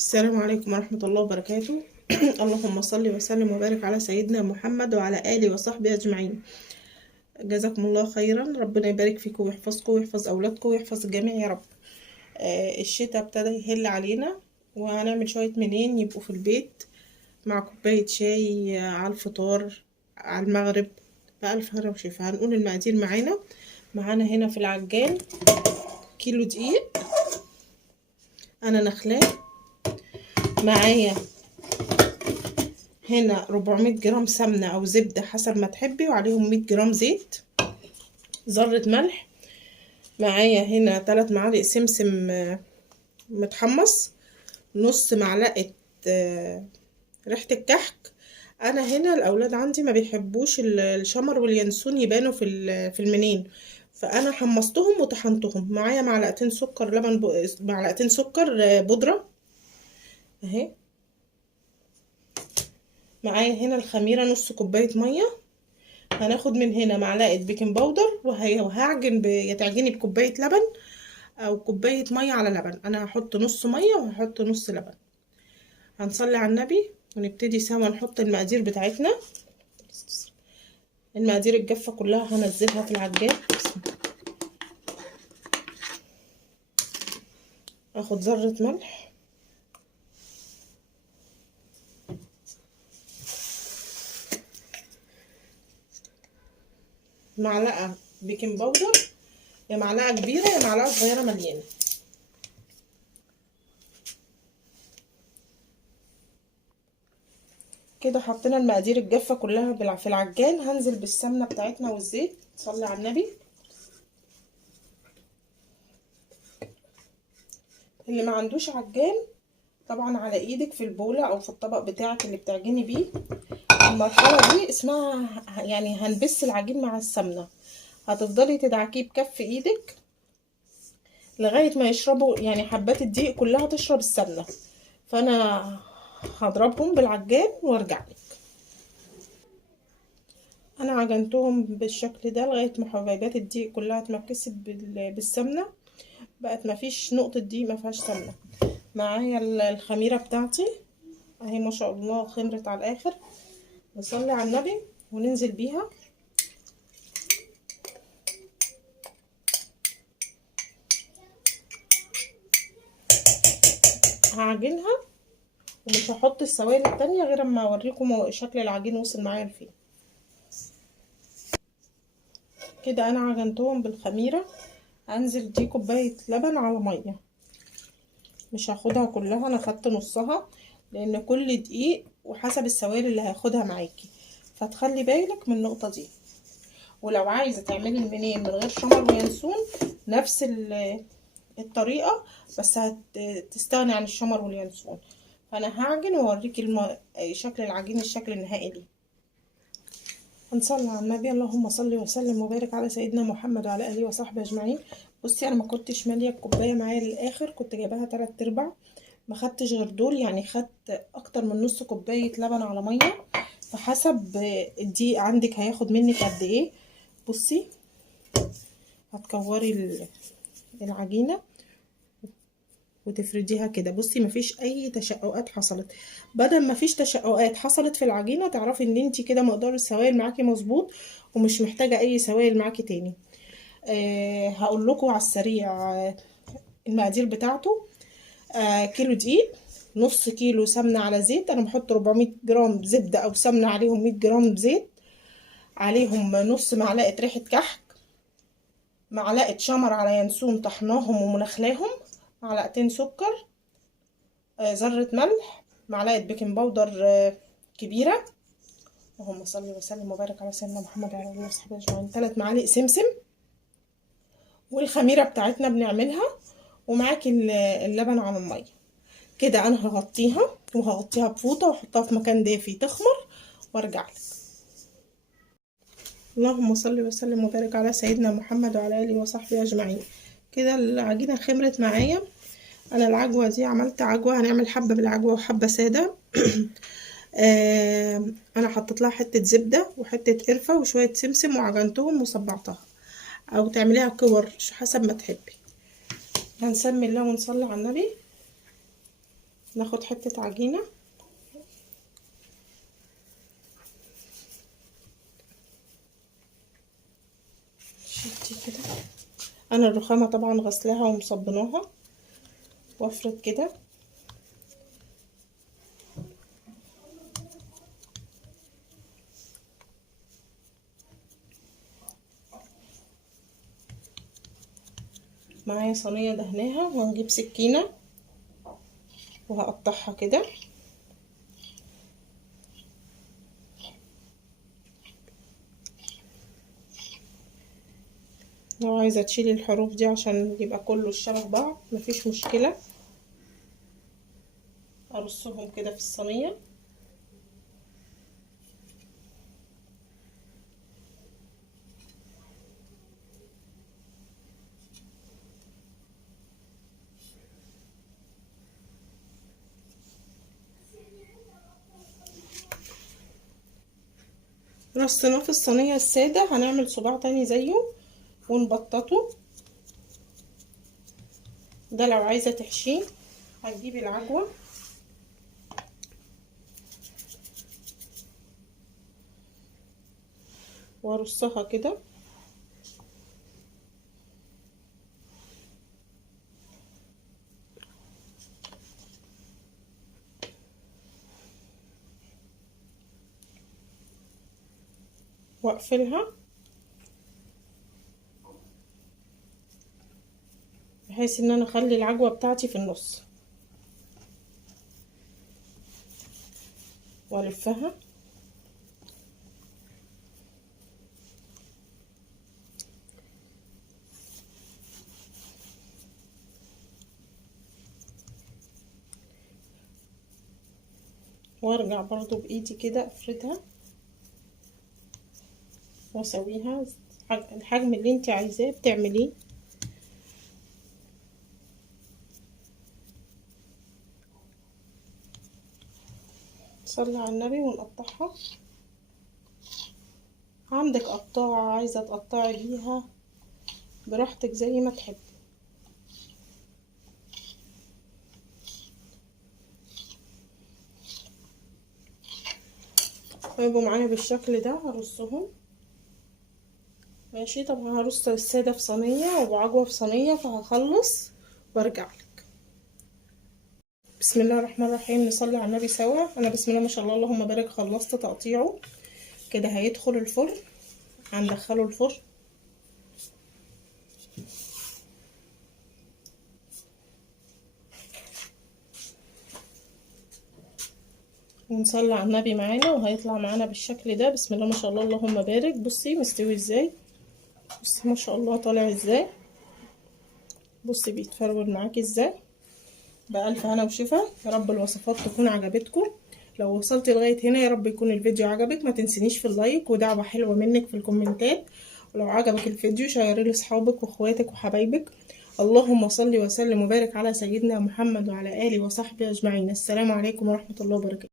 السلام عليكم ورحمة الله وبركاته. اللهم صل وسلم وبارك على سيدنا محمد وعلى آله وصحبه أجمعين. جزاكم الله خيرا، ربنا يبارك فيكم ويحفظكم ويحفظ أولادكم ويحفظ الجميع يا رب. الشتاء ابتدى يهل علينا، وهنعمل شوية منين يبقوا في البيت مع كوباية شاي على الفطار على المغرب بألف هنا وشفا. هنقول المقادير معانا هنا في العجان كيلو دقيق أنا نخلاه، معايا هنا 400 جرام سمنة أو زبدة حسب ما تحبي، وعليهم 100 جرام زيت، ذرة ملح، معايا هنا 3 معالق سمسم متحمص، نص معلقة ريحة الكحك. أنا هنا الأولاد عندي ما بيحبوش الشمر واليانسون يبانوا في المنين، فأنا حمصتهم وطحنتهم. معايا معلقتين سكر لبن معلقتين سكر بودرة اهي. معايا هنا الخميرة نص كوباية مية. هناخد من هنا معلقة بيكنج باودر وهعجن تعجني بكوباية لبن او كوباية مية على لبن. انا هحط نص مية وهحط نص لبن. هنصلي على النبي ونبتدي سوا نحط المقادير بتاعتنا. المقادير الجافة كلها هنزلها في العجان. اخد ذرة ملح، معلقة بيكنج باودر، يا معلقة كبيرة يا معلقة صغيرة مليانة. كده حطينا المقادير الجافة كلها في العجان. هنزل بالسمنة بتاعتنا والزيت. صلي على النبي. اللي ما عندوش عجان طبعا على ايدك في البولة او في الطبق بتاعك اللي بتعجني بيه. المرحلة دي اسمها يعني هنبس العجين مع السمنة. هتفضلي تدعكيه بكف ايدك لغاية ما يشربوا، يعني حبات الدقيق كلها تشرب السمنة. فانا هضربهم بالعجان وارجع لك. انا عجنتهم بالشكل ده لغاية ما حبيبات الدقيق كلها اتمكست بالسمنة، بقت مفيش نقطة دقيق مفيهاش سمنة. معايا الخميرة بتاعتي اهي ما شاء الله خمرت على الاخر. نصلي على النبي وننزل بيها. هعجنها ومش هحط السوائل التانية غير اما اوريكم شكل العجين وصل معايا لفين. كده انا عجنتهم بالخميرة. هنزل دي كوباية لبن على مية، مش هاخدها كلها، انا خدت نصها لان كل دقيق وحسب السوائل اللي هياخدها معاكي، فتخلي بالك من النقطة دي. ولو عايزة تعملي المنين من غير شمر وينسون نفس الطريقة، بس هتستغني عن الشمر واليانسون. فانا هعجن واوريكي شكل العجين الشكل النهائي ليه. هنصلي على النبي. اللهم صل وسلم وبارك على سيدنا محمد وعلى اله وصحبه اجمعين. بصي انا ما كنتش ماليه الكوبايه معايا للاخر، كنت جايباها 3/4، ما خدتش غير دول، يعني خدت اكتر من نص كوبايه لبن على ميه، فحسب الدقيق عندك هياخد منك قد ايه. بصي هتكوري العجينه وتفرديها كده. بصي مفيش اي تشققات حصلت. بدل مفيش تشققات حصلت في العجينه تعرفي ان انت كده مقدار السوائل معاكي مظبوط ومش محتاجه اي سوائل معاكي تاني. هقول لكم على السريع المقادير بتاعته. كيلو دقيق، نص كيلو سمنه على زيت، انا بحط 400 جرام زبده او سمنه عليهم 100 جرام زيت، عليهم نص معلقه ريحه كحك، معلقه شمر على ينسون طحناهم ومنخلاهم، معلقتين سكر، ذرة ملح، معلقة بيكنج باودر كبيرة. اللهم صل وسلم وبارك على سيدنا محمد وعلى اله وصحبه اجمعين. 3 معالق سمسم، والخميرة بتاعتنا بنعملها، ومعاكي اللبن على المية. كده انا هغطيها بفوطة واحطها في مكان دافي تخمر وارجع لك. اللهم صل وسلم وبارك على سيدنا محمد وعلى اله وصحبه اجمعين. كده العجينة خمرت معايا. انا العجوة دي عملت عجوة، هنعمل حبة بالعجوة وحبة سادة. انا حطيت لها حته زبده وحته قرفه وشويه سمسم وعجنتهم وصبعتها، او تعمليها كور حسب ما تحبي. هنسمي الله ونصلي على النبي. ناخد حتة عجينة شفتي كده. انا الرخامة طبعا غسلاها ومصبناها، وافرد كده. معايا صينية دهناها، وهنجيب سكينة وهقطعها كده. لو عايزة تشيلي الحروف دي عشان يبقى كله شبه بعض مفيش مشكلة. ارصهم كده في الصينية. رصيناه في الصينية السادة، هنعمل صباع تاني زيه ونبططه. ده لو عايزة تحشيه هتجيبي العجوة وارصها كده، واقفلها بحيث ان انا اخلي العجوة بتاعتي في النص، والفها. وارجع برضو بايدي كده افردها واسويها الحجم اللي انت عايزاه بتعمليه. صلي على النبي ونقطعها. عندك قطاعة عايزة تقطعي بيها براحتك زي ما تحبي. هيبقوا معايا بالشكل ده. هرصهم ماشي. طبعا هرص السادة في صينية وعجوة في صينية، فهخلص وارجع لك. بسم الله الرحمن الرحيم. نصلي على النبي سوا. انا بسم الله ما شاء الله اللهم بارك خلصت تقطيعه كده. هيدخل الفرن، هندخله الفرن. ونصلي على النبي معانا، وهيطلع معانا بالشكل ده. بسم الله ما شاء الله اللهم بارك. بصي مستوي ازاي، بصي ما شاء الله طالع ازاي، بصي بيتفرول معاكي ازاي. بألف هنا وشفا. يا رب الوصفات تكون عجبتكم. لو وصلتي لغاية هنا يا رب يكون الفيديو عجبك. ما تنسينيش في اللايك ودعوة حلوة منك في الكومنتات. ولو عجبك الفيديو شيريه لاصحابك واخواتك وحبايبك. اللهم صل وسلم وبارك على سيدنا محمد وعلى آله وصحبه أجمعين. السلام عليكم ورحمة الله وبركاته.